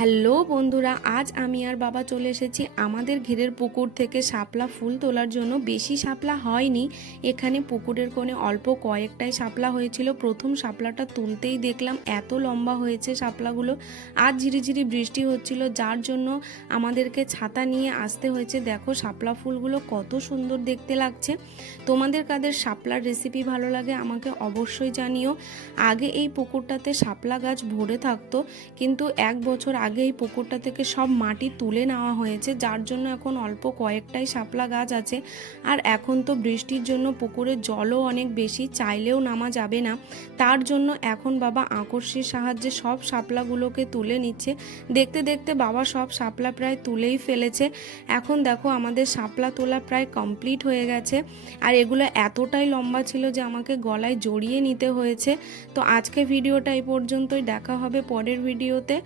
Hello বন্ধুরা, আজ আমি আর বাবা চলে এসেছি আমাদের ঘেরের পুকুর থেকে শাপলা ফুল তোলার জন্য। বেশি শাপলা হয়নি এখানে, পুকুরের কোণে অল্প কয়েকটাই শাপলা হয়েছিল। প্রথম শাপলাটা তুলতেই দেখলাম এত লম্বা হয়েছে শাপলাগুলো। আজ ঝিরিঝিরি বৃষ্টি হচ্ছিল, যার জন্য আমাদেরকে ছাতা নিয়ে আসতে হয়েছে। দেখো শাপলা ফুলগুলো কত সুন্দর দেখতে লাগছে। তোমাদের কাদের শাপলার রেসিপি ভালো লাগে আমাকে অবশ্যই জানিও। আগে এই পুকুরটাতে শাপলা গাছ ভরে থাকতো, কিন্তু এক বছর আগে এই পুকুরটা থেকে সব মাটি তুলে নেওয়া হয়েছে, যার জন্য এখন অল্প কয়েকটাই শাপলা গাছ আছে। আর এখন তো বৃষ্টির জন্য পুকুরের জলও অনেক বেশি, চাইলেও নামা যাবে না। তার জন্য এখন বাবা আকর্ষির সাহায্যে সব শাপলাগুলোকে তুলে নিচ্ছে। দেখতে দেখতে বাবা সব শাপলা প্রায় তুলেই ফেলেছে। এখন দেখো আমাদের শাপলা তোলা প্রায় কমপ্লিট হয়ে গেছে। আর এগুলো এতটাই লম্বা ছিল যে আমাকে গলায় জড়িয়ে নিতে হয়েছে। তো আজকে ভিডিওটা এই পর্যন্তই, দেখা হবে পরের ভিডিওতে।